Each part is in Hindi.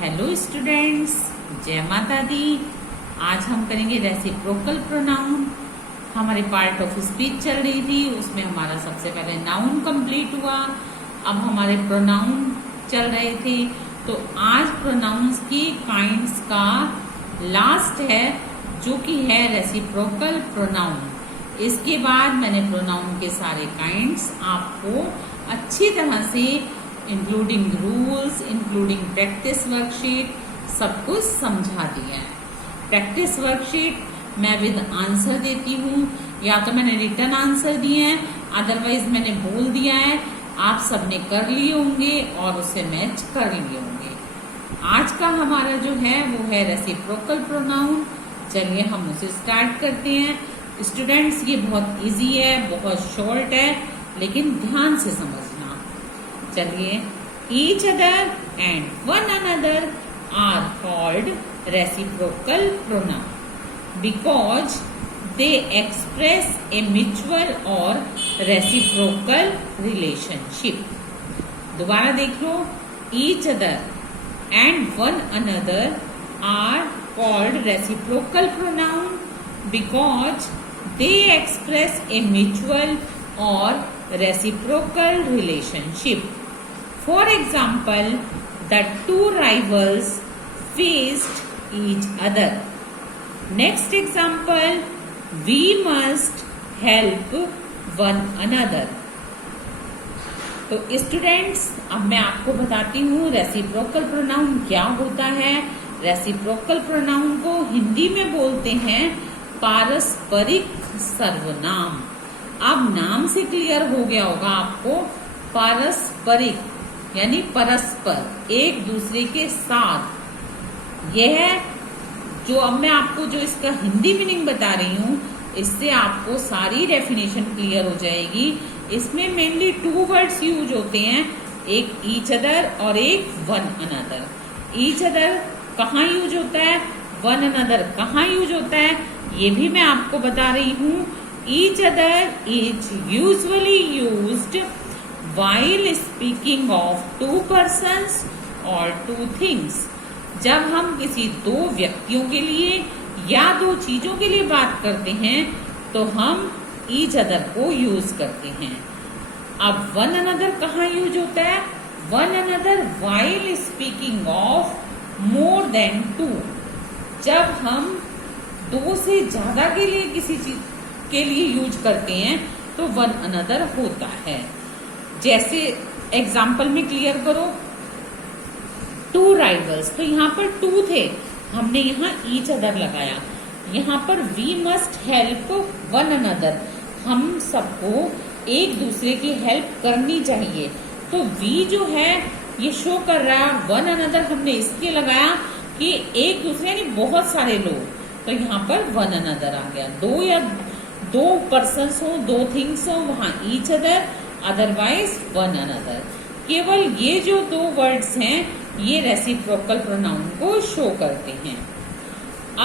हेलो स्टूडेंट्स, जय माता दी। आज हम करेंगे रेसिप्रोकल प्रोनाउन। हमारे पार्ट ऑफ स्पीच चल रही थी, उसमें हमारा सबसे पहले नाउन कंप्लीट हुआ। अब हमारे प्रोनाउन चल रहे थे, तो आज प्रोनाउंस की काइंड्स का लास्ट है, जो कि है रेसिप्रोकल प्रोनाउन। इसके बाद मैंने प्रोनाउन के सारे काइंड्स आपको अच्छी तरह से including rules, including practice worksheet, सब कुछ समझा दिया है। प्रैक्टिस वर्कशीट मैं विद आंसर देती हूँ, या तो मैंने रिटर्न आंसर दिए हैं, अदरवाइज मैंने बोल दिया है, आप सबने कर लिए होंगे और उससे मैच कर लिए होंगे। आज का हमारा जो है वो है रेसिप्रोकल प्रोनाउन। चलिए हम उसे स्टार्ट करते हैं। स्टूडेंट्स, ये बहुत इजी है, बहुत शॉर्ट है, लेकिन ध्यान से समझना। चलिए, each other and one another are called reciprocal pronoun because they express a mutual or reciprocal relationship. दोबारा देख लो, each other and one another are called reciprocal pronoun because they express a mutual or reciprocal relationship. For example, the two rivals faced each other. Next example, we must help one another. तो स्टूडेंट्स, अब मैं आपको बताती हूँ रेसिप्रोकल प्रोनाउन क्या होता है। रेसिप्रोकल प्रोनाउन को हिंदी में बोलते हैं पारस्परिक सर्वनाम। अब नाम से क्लियर हो गया होगा आपको, पारस्परिक यानी परस्पर, एक दूसरे के साथ। यह जो अब मैं आपको जो इसका हिंदी मीनिंग बता रही हूँ, इससे आपको सारी डेफिनेशन क्लियर हो जाएगी। इसमें मेनली टू वर्ड्स यूज होते हैं, एक ईच अदर और एक वन अनदर। ईच अदर कहाँ यूज होता है, वन अनदर कहाँ यूज होता है, ये भी मैं आपको बता रही हूँ। Each other is usually used while speaking of two persons or two things। जब हम किसी दो व्यक्तियों के लिए या दो चीजों के लिए बात करते हैं तो हम each other को यूज करते हैं। अब one another कहाँ यूज होता है, one another while speaking of more than two। जब हम दो से ज्यादा के लिए किसी चीज के लिए यूज करते हैं तो one another होता है। जैसे एग्जाम्पल में क्लियर करो, टू राइवल्स, तो यहाँ पर टू थे, हमने यहाँ ईच अदर लगाया। यहाँ पर we must help one another, हम सबको एक दूसरे की हेल्प करनी चाहिए। तो वी जो है ये शो कर रहा है, वन अनदर हमने इसलिए लगाया कि एक दूसरे यानी बहुत सारे लोग, तो यहाँ पर वन अनदर आ गया। दो या दो पर्सन्स हो, दो थिंग्स हो, वहां each other, otherwise one another. केवल ये जो दो वर्ड्स हैं ये रेसिप्रोकल प्रोनाउन को शो करते हैं।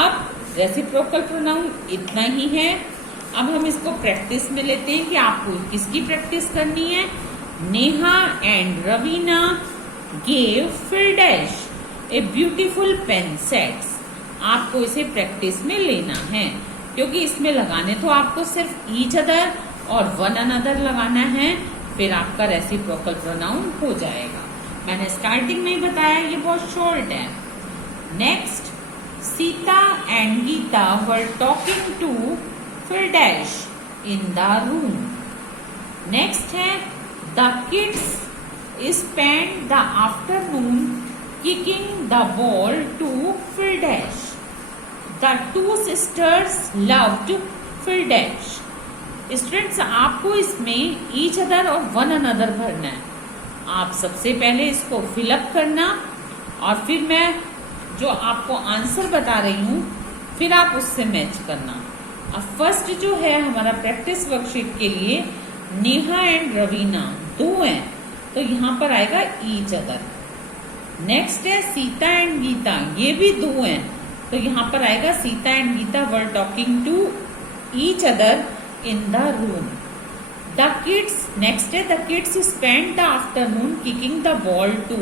अब रेसिप्रोकल प्रोनाउन इतना ही है। अब हम इसको प्रैक्टिस में लेते हैं कि आपको किसकी प्रैक्टिस करनी है। नेहा एंड रवीना गेव फिर dash a beautiful pen sets. आपको इसे प्रैक्टिस में लेना है, क्योंकि इसमें लगाने तो आपको सिर्फ ईच अदर और वन अनदर लगाना है, फिर आपका रेसिप्रोकल प्रोनाउन हो जाएगा। मैंने स्टार्टिंग में ही बताया, ये बहुत शॉर्ट है। Next, Sita and Gita were talking to fill dash in the room. Next है, the kids spend the afternoon kicking the ball to fill dash. The two sisters loved fill dash. Students, आपको इसमें ईच अदर और वन अनदर भरना है। आप सबसे पहले इसको फिलअप करना और फिर मैं जो आपको आंसर बता रही हूँ फिर आप उससे मैच करना। अब फर्स्ट जो है हमारा प्रैक्टिस वर्कशीट के लिए, नेहा एंड रवीना दो हैं, तो यहाँ पर आएगा ईच अदर। नेक्स्ट है सीता एंड गीता, ये भी दो हैं, तो यहाँ पर आएगा Sita and Gita were talking to each other in the room। The kids, next है, the kids spent the afternoon kicking the ball to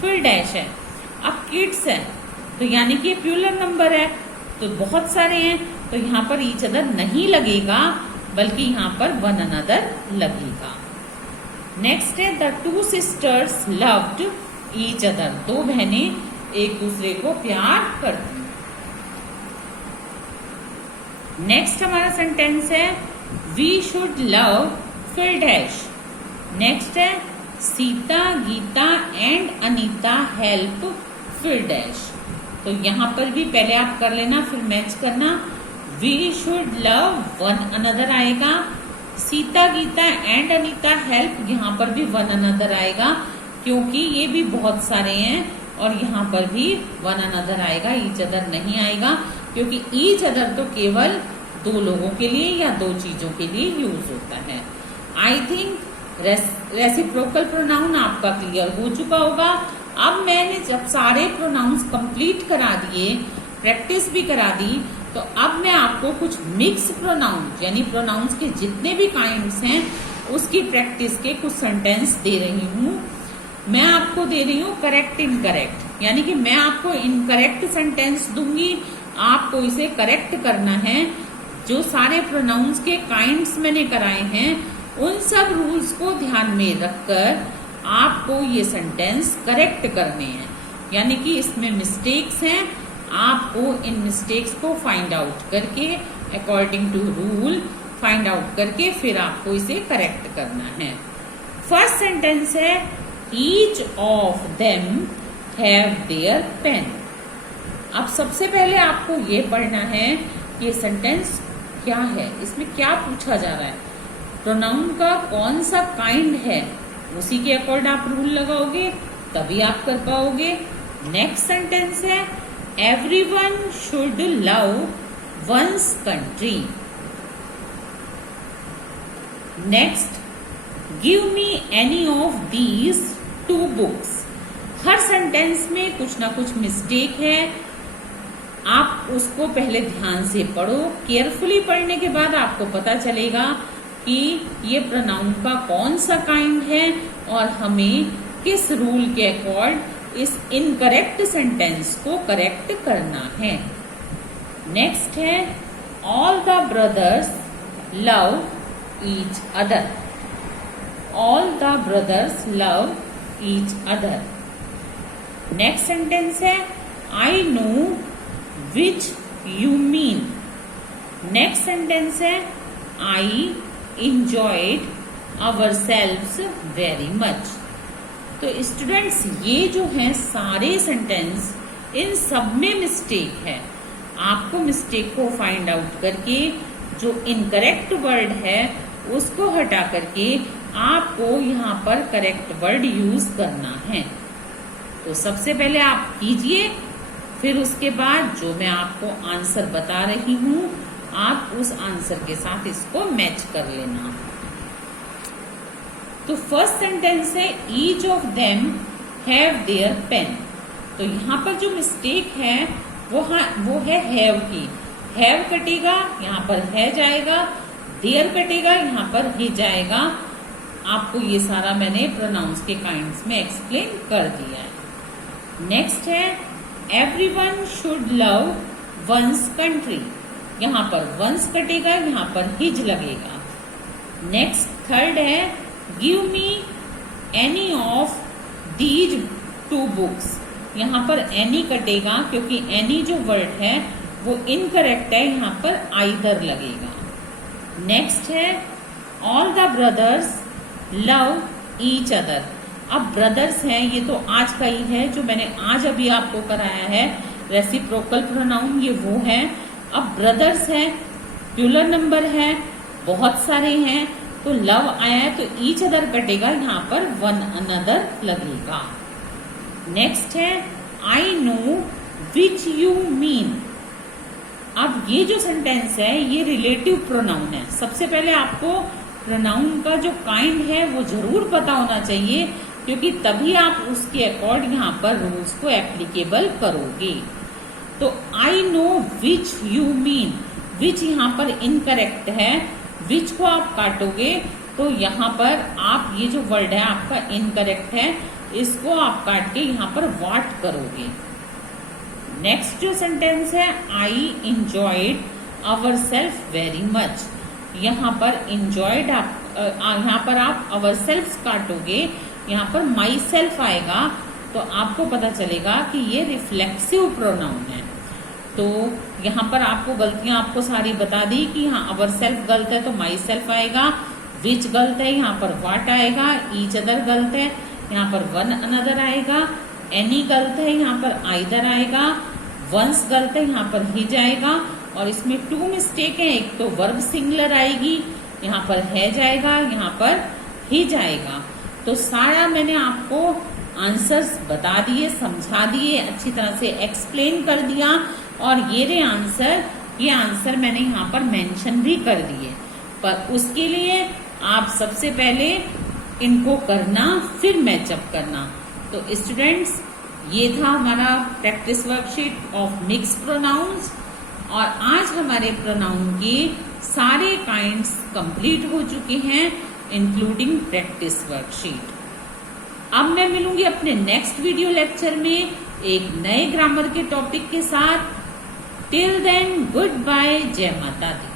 फिर डैश है। अब किड्स है तो यानी कि प्लूरल नंबर है, तो बहुत सारे हैं, तो यहाँ पर ईच अदर नहीं लगेगा, बल्कि यहाँ पर वन अनदर लगेगा। नेक्स्ट है the two sisters loved each other, दो बहनें एक दूसरे को प्यार करती। नेक्स्ट हमारा सेंटेंस है we should love fill dash. Next है Sita, Gita and Anita help fill dash. तो यहाँ पर भी पहले आप कर लेना, फिर मैच करना। We should love one another आएगा, सीता, गीता एंड अनीता हेल्प, यहाँ पर भी वन अनदर आएगा क्योंकि ये भी बहुत सारे हैं, और यहाँ पर भी वन अनदर आएगा, ईच अदर नहीं आएगा, क्योंकि ईच अदर तो केवल दो लोगों के लिए या दो चीजों के लिए यूज होता है। आई थिंक रेसिप्रोकल प्रोनाउन आपका क्लियर हो चुका होगा। अब मैंने जब सारे प्रोनाउंस कंप्लीट करा दिए, प्रैक्टिस भी करा दी, तो अब मैं आपको कुछ मिक्स प्रोनाउन यानी प्रोनाउंस के जितने भी काइंड्स हैं उसकी प्रैक्टिस के कुछ सेंटेंस दे रही हूँ। मैं आपको दे रही हूँ करेक्ट इनकरेक्ट, यानी कि मैं आपको इनकरेक्ट सेंटेंस दूंगी, आपको इसे करेक्ट करना है। जो सारे प्रोनाउंस के काइंड्स मैंने कराए हैं उन सब रूल्स को ध्यान में रखकर आपको ये सेंटेंस करेक्ट करने हैं, यानी कि इसमें मिस्टेक्स हैं, आपको इन मिस्टेक्स को फाइंड आउट करके according to rule find out करके फिर आपको इसे करेक्ट करना है। फर्स्ट सेंटेंस है each of them have their pen. अब सबसे पहले आपको ये पढ़ना है कि सेंटेंस क्या है, इसमें क्या पूछा जा रहा है, प्रोनाउन का कौन सा काइंड है, उसी के अकॉर्डिंग आप रूल लगाओगे तभी आप कर पाओगे। नेक्स्ट सेंटेंस है everyone should love one's country. Next give me any of these two books. हर सेंटेंस में कुछ ना कुछ मिस्टेक है, आप उसको पहले ध्यान से पढ़ो। केयरफुली पढ़ने के बाद आपको पता चलेगा कि ये प्रोनाउन का कौन सा काइंड है और हमें किस रूल के अकॉर्ड इस इनकरेक्ट सेंटेंस को करेक्ट करना है। नेक्स्ट है all the brothers love each other. All the brothers love each other. Next sentence है I know which you mean. Next sentence है I enjoyed ourselves very much। तो स्टूडेंट्स ये जो हैं सारे सेंटेंस, इन सब में मिस्टेक है। आपको मिस्टेक को फाइंड आउट करके जो इनकरेक्ट वर्ड है उसको हटा करके आपको यहाँ पर करेक्ट वर्ड यूज करना है। तो सबसे पहले आप कीजिए, फिर उसके बाद जो मैं आपको आंसर बता रही हूँ आप उस आंसर के साथ इसको मैच कर लेना। तो फर्स्ट सेंटेंस है each of them have their pen. तो यहाँ पर जो मिस्टेक है वो है हैव की। हैव कटेगा, यहाँ पर है जाएगा, देयर कटेगा, यहाँ पर ही जाएगा। आपको ये सारा मैंने प्रोनाउंस के काइंड्स में एक्सप्लेन कर दिया है। नेक्स्ट है everyone should love one's country. यहाँ पर वंस कटेगा, यहाँ पर हिज लगेगा। नेक्स्ट थर्ड है give me any of these two books. यहाँ पर एनी कटेगा क्योंकि एनी जो वर्ड है वो इनकरेक्ट है, यहाँ पर आइदर लगेगा। नेक्स्ट है all the brothers love each other. अब ब्रदर्स हैं, ये तो आज का ही है जो मैंने आज अभी आपको कराया है रेसिप्रोकल प्रोनाउन, ये वो है। अब ब्रदर्स है, प्लूरल नंबर है, बहुत सारे हैं, तो लव आया है तो ईच अदर कटेगा, यहाँ पर वन अनदर लगेगा। नेक्स्ट है I know which you mean. अब ये जो सेंटेंस है ये रिलेटिव प्रोनाउन है। सबसे पहले आपको प्रोनाउन का जो काइंड है वो जरूर पता होना चाहिए, क्योंकि तभी आप उसके अकॉर्डिंग यहाँ पर रूल्स को एप्लीकेबल करोगे। तो I know which you mean, which यहाँ पर इनकरेक्ट है, विच को आप काटोगे तो यहाँ पर आप ये जो वर्ड है आपका इनकरेक्ट है, इसको आप काट के यहाँ पर व्हाट करोगे। नेक्स्ट जो सेंटेंस है, I enjoyed our self very much. यहाँ पर इंजॉयड यहाँ पर आप आवर सेल्फ काटोगे, यहाँ पर माई सेल्फ आएगा, तो आपको पता चलेगा कि ये रिफ्लेक्सिव प्रोनाउन है। तो यहाँ पर आपको गलतियां आपको सारी बता दी कि यहाँ अवर सेल्फ गलत है तो माई सेल्फ आएगा, विच गलत है यहाँ पर व्हाट आएगा, ईच अदर गलत है यहाँ पर वन अनदर आएगा, एनी गलत है यहाँ पर आइदर आएगा, वंस गलत है यहाँ पर हिज आएगा, और इसमें टू मिस्टेक है, एक तो वर्ब सिंगुलर आएगी, यहाँ पर है जाएगा, यहाँ पर हिज आएगा। तो सारा मैंने आपको आंसर्स बता दिए, समझा दिए, अच्छी तरह से एक्सप्लेन कर दिया, और ये आंसर मैंने यहाँ पर मेंशन भी कर दिए। पर उसके लिए आप सबसे पहले इनको करना, फिर मैचअप करना। तो स्टूडेंट्स, ये था हमारा practice worksheet of mix pronouns, और आज हमारे प्रोनाउन के सारे काइंड्स कंप्लीट हो चुके हैं, इंक्लूडिंग प्रैक्टिस वर्कशीट। अब मैं मिलूंगी अपने नेक्स्ट वीडियो लेक्चर में एक नए ग्रामर के टॉपिक के साथ। टिल देन, गुड बाय, जय माता दी।